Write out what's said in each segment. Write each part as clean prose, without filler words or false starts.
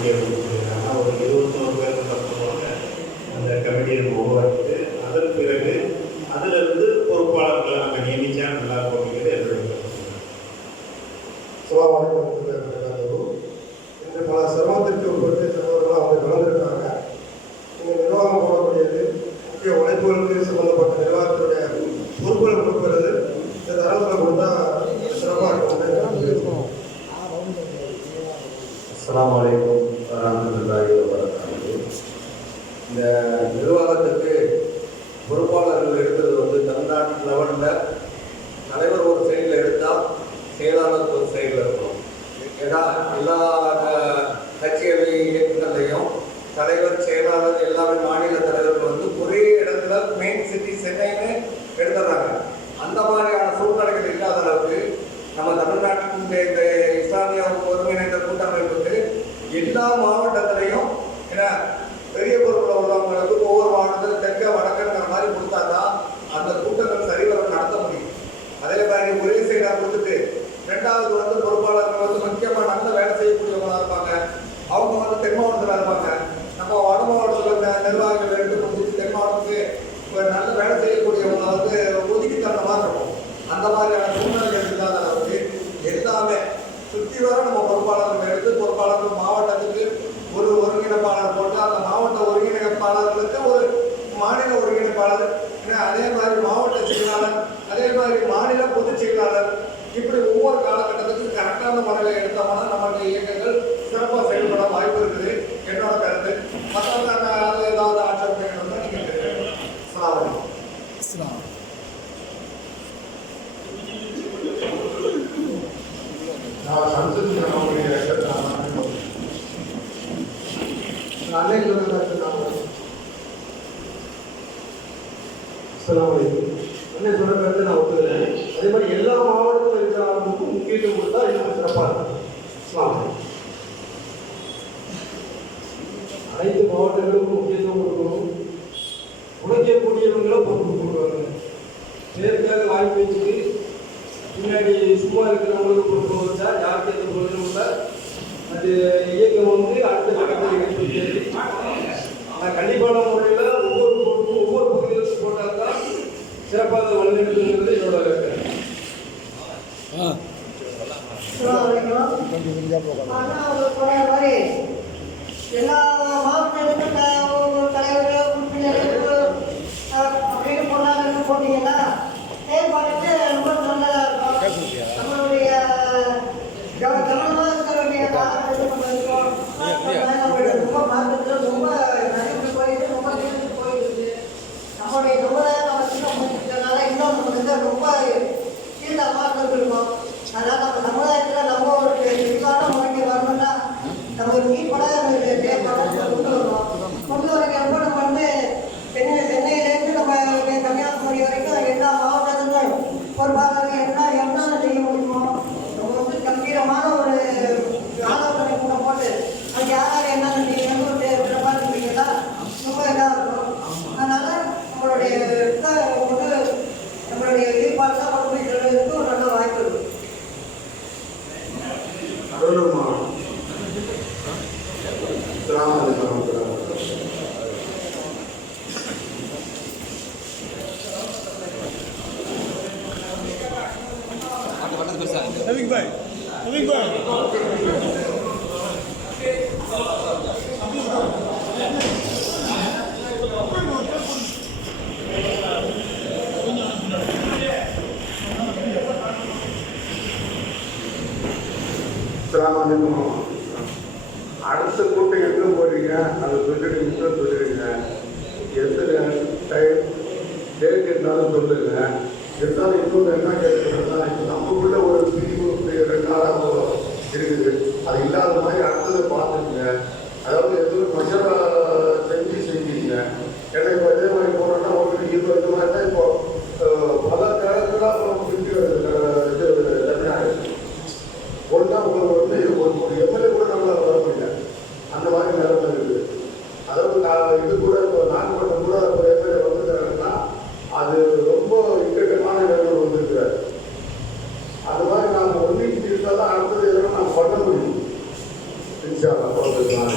கமிட்டியை கொடுத்துருக்காங்க. ஒரு 21 பேர் பக்கமாக அந்த கமிட்டியை உருவாக்கிட்டு அதன் பிறகு அதிலிருந்து பொறுப்பாளர்களை நாங்கள் நியமித்தா நல்லா போகிறது என்னுடைய இன்று பல சிரமத்திற்கு உட்பட்டு சிலவர்களாக அவங்க கலந்துருக்காங்க. நீங்கள் நிர்வாகம் போடக்கூடியது முக்கிய உழைப்புகளுக்கு சம்பந்தப்பட்ட நிர்வாகத்தினுடைய பொறுப்புகளை கொடுக்கிறது இந்த தரத்தில் கொடுத்தா சிறப்பாக இருக்கும். அஸ்ஸலாமு அலைக்கும் வரஹ்மத்துல்லாஹி வபரகாத்துஹு. இந்த நிர்வாகத்துக்கு பொறுப்பாளர்கள் எடுத்தது தமிழ்நாட்டு லெவலில் தலைவர் ஒரு சைடில் எடுத்தால் செயலாளர் ஒரு சைடில் இருக்கணும். ஏன்னா எல்லா கட்சிகள் இயக்கங்களையும் தலைவர் செயலாளர் எல்லாமே மாநில தலைவர்கள் ஒரே இடத்துல மெயின் சிட்டி சென்னைன்னு எடுத்துடுறாங்க. அந்த மாதிரியான சூழ்நிலைகள் இல்லாத அளவுக்கு நம்ம தமிழ்நாட்டின் இந்த இஸ்லாமிய ஒருங்கிணைந்த கூட்டமைப்புக்கு எல்லா மாவட்டத்திலையும் ஏன்னா பெரிய பொருட்கள் உள்ளவங்களுக்கு ஒவ்வொரு மாவட்டத்தில் தெற்க வடக்குங்கிற மாதிரி கொடுத்தா தான் அந்த கூட்டங்கள் சரிவர நடத்த முடியும். அதே மாதிரி ஒரே சைடாக கொடுத்துட்டு ரெண்டாவது பொறுப்பாளர்கள் முக்கியமாக நல்ல வேலை செய்யக்கூடியவங்களா இருப்பாங்க. அவங்க தென் மாவட்டத்தில் இருப்பாங்க. நம்ம வட மாவட்டத்தில் நிர்வாகிகள் எடுத்து முடிச்சுட்டு தென் மாவட்டத்துக்கு நல்ல வேலை செய்யக்கூடியவங்களை ஒதுக்கி தந்த மாதிரி இருக்கும். அந்த மாதிரியான சூழ்நிலைகள் இல்லாத அளவுக்கு எல்லாமே சுற்றி வர நம்ம பொறுப்பாளர்கள் எடுத்து பொறுப்பாளர்கள் மாவட்டத்துக்கு ஒரு ஒருங்கிணைப்பாளர் போட்டு அந்த மாவட்ட ஒருங்கிணைப்பாளர்களுக்கு ஒரு மாநில ஒருங்கிணைப்பாளர், அதே மாதிரி மாவட்ட செயலாளர், அதே மாதிரி மாநில பொதுச் செயலாளர், இப்படி ஒவ்வொரு காலகட்டத்துக்கும் கரெக்டான முறையில் எடுத்தோம்னா நம்மளுடைய இயக்கங்கள் சிறப்பாக செயல்பட வாய்ப்பு இருக்குது என்னோட கருத்து. மற்றவங்க அதில் ஏதாவது ஆட்சேபனைகள் வந்து நீங்கள் தெரியும். அண்ணன் சொல்ற கருத்து நான் ஒத்துக்கிறேன். அதே மாதிரி எல்லா மாவட்டத்தில் இருக்கிற ஆளுக்கும் முக்கியத்துவம் கொடுத்தா இன்னும் சிறப்பாக இருக்கும். அனைத்து மாவட்டங்களுக்கும் முக்கியத்துவம் கொடுக்கணும். உழைக்கக்கூடியவங்களும் பொறுப்பு கொடுக்குறாங்க. நேருக்காக வாய்ப்பு வச்சுட்டு பின்னாடி சும்மா இருக்கிறவங்களுக்கு பொறுப்பு வச்சா யாருக்கு எந்த பொருளும் இல்லை. அது இயக்கம் அடுத்த கட்டத்தில் ஆனால் கண்டிப்பான முறையில் ஒவ்வொரு பொருளும் ஒவ்வொரு பகுதிகளுக்கும் போட்டால் தான் சிறப்பாக வழிநடத்துங்கிறது என்னோட கருத்து. எல்லா மாவட்டங்களுக்கும் தலைவர்கள் உறுப்பினர்கள் அப்படின்னு பொருளாதாரம் போட்டீங்கன்னா செயல்பாட்டுக்கு ரொம்ப நல்லதாக இருக்கும். நம்மளுடைய கவனமாக இருக்க வேண்டிய காலகட்டத்தில் நம்ம இருக்கோம். ரொம்ப மாற்றத்தில் ரொம்ப நடைமுறை போயிட்டு ரொம்ப நீண்டு போயிடுது. நம்மளுடைய சமுதாயம் நம்ம சின்ன முடிக்கிறதுனால இன்னும் நம்ம ரொம்ப கீழே மாற்றம் இருக்கும். அதனால் நம்ம சமுதாயத்தில் நம்ம ஒரு விரிவான முறைக்கு வரணும்னா நம்ம ஒரு ஈடுபடாத கொண்டு வரக்கு நம்ம சென்னையிலேருந்து நம்ம கன்னியாகுமரி வரைக்கும் எல்லா மாவட்டத்திலும் ஒரு பாகம் என்ன செய்ய முடியுமோ நம்ம கம்பீரமான ஒரு ஆலோசனை கூட போட்டு அது யார் என்னென்ன செய்யணும்னு பார்த்துக்கிட்டீங்கன்னா ரொம்ப இதாக இருக்கும். அதனால் நம்மளுடைய ஈடுபாடுதான் கொண்டு போய் சொல்வதற்கு ஒரு நல்ல வாய்ப்பு இருக்கும். அடுத்த கூட்டம் எங்கே போறீங்க அதை சொல்லிடுங்க. எந்த டைம் டேட் இருந்தாலும் சொல்லுங்க. இருந்தாலும் இன்னொன்று என்ன கேட்குறதுனா நமக்குள்ள ஒரு பிரிவு 2 நாளாக இருக்குது. அது இல்லாத மாதிரி அடுத்ததை பார்த்துக்குங்க. அதாவது எதுவும் மசாலா செஞ்சீங்க. ஏன்னா இப்போ இதே மாதிரி போனோம்னா உங்களுக்கு இந்த மாதிரி தான் இப்போ பல நேரத்தில் பிரிஞ்சு தமிழ்நாடு ஒன்றா உங்களுக்கு ஒரு எம்எல்ஏ கூட நம்மளால் வர முடியல. அந்த மாதிரி நிலைமை இருக்குது. அதாவது இது கூட இப்போ நாகப்பட்டினம் கூட எம்எல்ஏ வந்துருக்காங்கன்னா அது ரொம்ப இக்கட்டமான நிலைமை வந்துருக்கிறார். அது மாதிரி நாம் ஒன்றிக்கு இருந்தால் தான் அடுத்தது எதுவும் நாம் பண்ண முடியும். இன்ஷா அல்லாஹ் கொடுத்துருக்காங்க.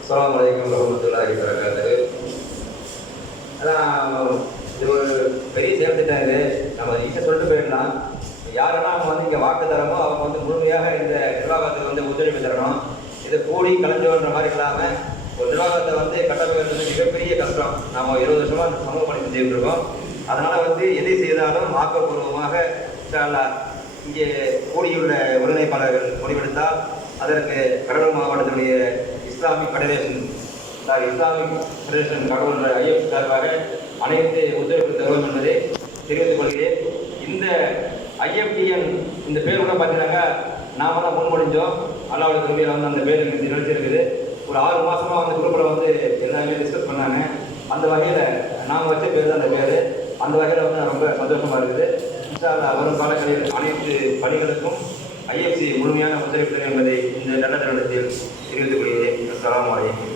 அஸ்ஸலாமு அலைக்கும் வரஹ்மத்துல்லாஹி வபரகாத்துஹு. அதான் இது ஒரு பெரிய செயல்திட்டம். இது நம்ம ஈஸியாக சொல்லிட்டு போயிடலாம். யாரெல்லாம் அவங்க வந்து இங்கே வாக்கு தரமோ அவங்க வந்து முழுமையாக இந்த நிர்வாகத்துக்கு வந்து ஒத்துழைப்பு தரணும். இது கூடி கலைஞ்சோன்ற மாதிரி இல்லாமல் ஒரு நிர்வாகத்தை வந்து கட்டமைக்கிறது மிகப்பெரிய கஷ்டம். நம்ம 20 வருஷமாக சமூக பணி செஞ்சுட்டு இருக்கோம். அதனால் வந்து எதை செய்தாலும் ஆக்கப்பூர்வமாக இங்கே கூடியுள்ள ஒருங்கிணைப்பாளர்கள் முடிவெடுத்தால் அதற்கு கடலூர் மாவட்டத்தினுடைய இஸ்லாமிக் ஃபெடரேஷன் கடவுள் ஐஎஃப் சார்பாக அனைத்து ஒத்துழைப்பு தருவோம் என்பதை தெரிவித்துக் கொள்கிறேன். இந்த ஐஎஃப்டிஎன் இந்த பேர் கூட பார்த்தீங்கன்னாக்கா நாம தான் முன்மொழிஞ்சோம். அல்லாவோட திரும்பியில் வந்து அந்த பேர் எனக்கு நினைச்சிருக்குது. ஒரு 6 மாதமாக அந்த குரூப்பில் வந்து எல்லாமே டிஸ்கஸ் பண்ணாங்க. அந்த வகையில் நாம் வச்ச பேர் தான் அந்த பேர். அந்த வகையில் வந்து ரொம்ப சந்தோஷமாக இருக்குது. இன்ஷா அல்லாஹ் வரும் காலங்களில் அனைத்து பணிகளுக்கும் ஐஎஃப்சி முழுமையான ஒத்துழைப்பு தரும் என்பதை இந்த நல்ல தருணத்தில் தெரிவித்துக் கொள்கிறேன். அஸ்ஸலாமு அலைக்கும்.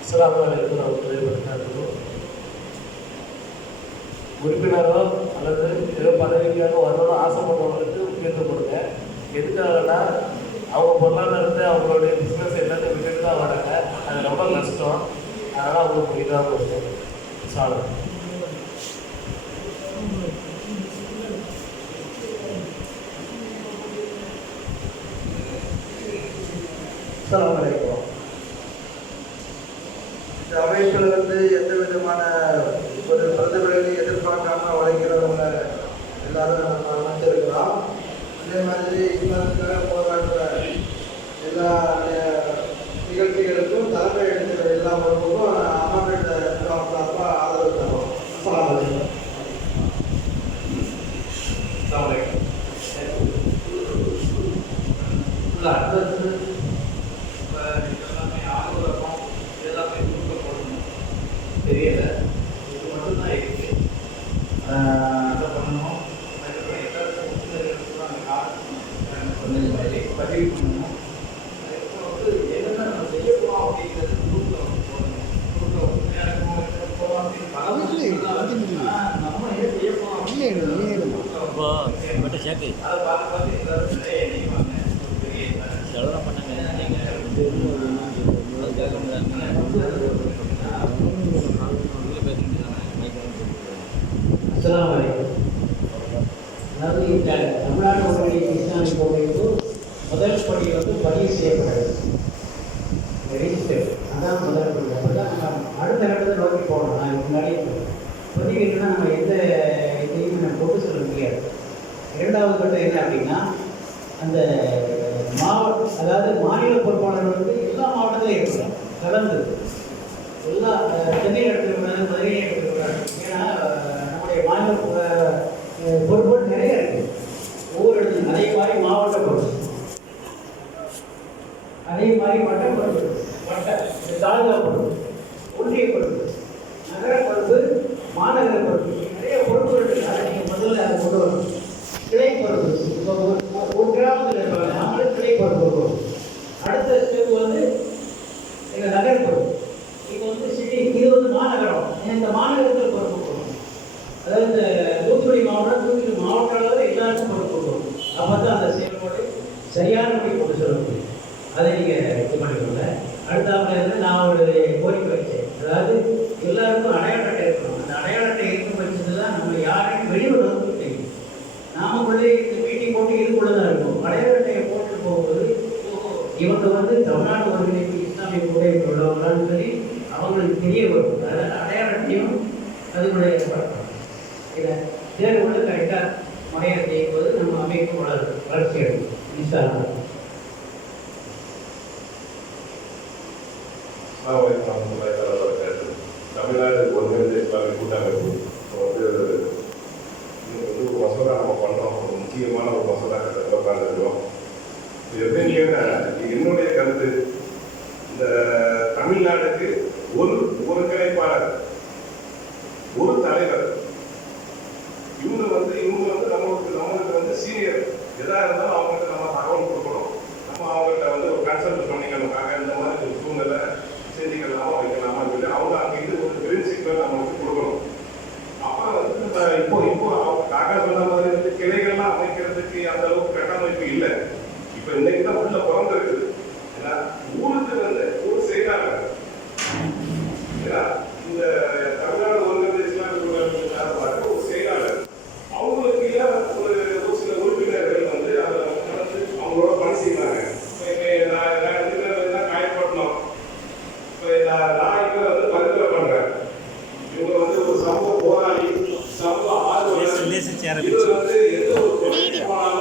அஸ்ஸலாமு அலைக்கும் வரஹ்மத்துல்லாஹி வபரகாத்துஹு. உறுப்பினரோ அல்லது ஏதோ பதவிக்காக வரணும்னு ஆசைப்படுறவங்களுக்கு முக்கியத்துவம் கொடுங்க. எதுக்காகனா அவங்க பொருளாதாரத்தை அவங்களுடைய பிஸ்னஸ் எல்லாத்தையும் விட்டுட்டு தான் வராங்க. அது ரொம்ப கஷ்டம். அதனால் அவங்களுக்கு இதாக கொடுங்க. சாலை அஸ்ஸலாமு அலைக்கும். இந்த அமைப்பில் வந்து எந்த விதமான ஒரு பிரதிபலனையும் எதிர்பார்க்காம உழைக்கிறவங்க எல்லாரும் நம்ம அமைச்சிருக்கிறோம். அதே மாதிரி இஸ்லாமுக்காக போராடுற எல்லா நிகழ்ச்சிகளுக்கும் தலைமை எடுக்கிற எல்லா பொறுப்புக்கும் அமைப்பிட்ட சார்பாக ஆதரவு தரும். அஸ்ஸலாமு அலைக்கும். அடுத்தது எல்லாமே ஆர்வம் எல்லாமே கொடுக்கப்படணும் தெரியல. இது மட்டும்தான் இருக்கு. அதை பண்ணணும். அதுக்கப்புறம் எல்லாருக்கும் உறுப்பினர்களுக்கு அந்த காரணம் சொன்னது மாதிரி பதிவு பண்ணணும். அதுக்கப்புறம் வந்து என்னென்ன நம்ம செய்ய போகிறோம் அப்படிங்கிறது குரூப்பில் வந்து போடணும். குரூப்பில் உண்மையாக போகிறோம் அப்படின்னு நம்ம என்ன செய்ய போகிறோம் அப்படின்னு அதை பார்த்து எல்லாரும் நிறைய எண்ணிக்குவாங்க. செலவு பண்ணாங்க நீங்கள் அதுக்காக அஸ்ஸலாமு அலைக்கும். அதாவது இந்த தமிழ்நாடு ஒருங்கிணைப்பு இஸ்லாமிய கோவிலுக்கு முதல் படி வந்து பதிவு செய்யப்படுறது ரெஜிஸ்டர். அதான் முதல் படி. அப்போ தான் நம்ம அடுத்த கட்டத்தை நோக்கி போகணும். நான் முன்னாடியே பதிவு என்னன்னா நம்ம எந்த இதையும் நம்ம கொண்டு சொல்ல முடியாது. 2வது கட்டம் என்ன அப்படின்னா அந்த மாவட்ட அதாவது மாநில பொறுப்பாளர்கள் வந்து எல்லா மாவட்டத்திலையும் இருக்கிறாங்க. கலந்து எல்லா சென்னையில் எடுத்துக்கூடாது, மதுரையில் எடுத்துக்கூடாது. ஏன்னா நம்முடைய மாநில பொறுப்புகள் நிறைய இருக்குது. ஒவ்வொரு இடத்துலையும் அதே மாதிரி மாவட்ட பொறுப்பு, அதே மாதிரி வட்ட பொறுப்பு, தாலுகா பொறுப்பு, ஒன்றிய பொறுப்பு, நகர பொறுப்பு, மாநகர பொறுப்பு, நிறைய பொறுப்புகள் இருக்குது. அதை நீங்கள் முதல்ல அதை கொண்டு வரணும். கிளை பொறுப்பு, இப்போ ஒரு கிராமத்தில் இருப்பாங்க, நாமளும் கிளை பொறுப்பு வருவோம். அடுத்த ஸ்டெப் வந்து எங்கள் நகர பொறுப்பு. இப்போ வந்து சிட்டி, இது வந்து மாநகரம். இந்த மாநகரத்தில் பொறுப்பு கொடுக்கணும். அதாவது இந்த தூத்துக்குடி மாவட்டம், தூத்துக்குடி மாவட்ட அளவில் எல்லாருக்கும் பொறுப்பு கொடுக்கணும். அப்போ தான் அந்த செயல்பாடு சரியான முறை கொண்டு சொல்ல முடியும். அதை நீங்கள் இது பண்ணிக்கோங்க. அடுத்தாப்புல இருந்து நான் ஒரு கோரிக்கை வச்சேன். அதாவது எல்லாருக்கும் அடையாள அட்டை இருக்கணும். அந்த அடையாள அட்டை இருக்கும் பட்சத்தில் தான் நம்ம யாரையும் வெளியுறவு தெரியும். நாமக்குள்ளே இந்த மீட்டிங் போட்டு இதுக்குள்ளே தான் இருக்கும். அடையாள அட்டையை போட்டு போகும்போது இவங்க வந்து தமிழ்நாடு ஒருங்கிணைப்பு இஸ்லாமிய கோவிலுக்கு உள்ளவங்களான்னு சொல்லி அவங்களுக்கு தெரிய வரும். அதனால் அடையாள அட்டையும் அதுக்குள்ளே ஏற்படுத்தணும். இதை தேர்வுகளை கரெக்டாக முறையாக செய்யும் போது நம்ம அமைப்பு வளர்ச்சி அடையும். இன்ஷாஅல்லாஹ். தமிழ்நாடு ஒருங்கிணைந்த இஸ்லாமிய கூட்டமைப்பு வந்து ஒரு மசோதா நம்ம பண்ணுறோம். ஒரு முக்கியமான ஒரு மசோதா கட்டத்தில் உட்காந்துருக்கோம். இது எப்படின்னு கேட்டால் என்னுடைய கருத்து, இந்த தமிழ்நாடுக்கு ஒரு ஒருங்கிணைப்பாளர், ஒரு தலைவர், இவங்க வந்து நம்மளுக்கு வந்து சீனியர். எதாக இருந்தாலும் அவங்களுக்கு நம்ம தகவல் கொடுக்கணும். நம்ம அவங்கள்ட்ட வந்து ஒரு கன்சல்ட் பண்ணிக்கணுக்காக இந்த மாதிரி ஒரு சூழ்நிலை செஞ்சுக்கலாமா வைக்கலாமா சொல்லி அவங்க அங்கே இது ஒரு கிரீன் சிக்னல் நம்மளுக்கு கொடுக்கணும். அப்புறம் எல்லா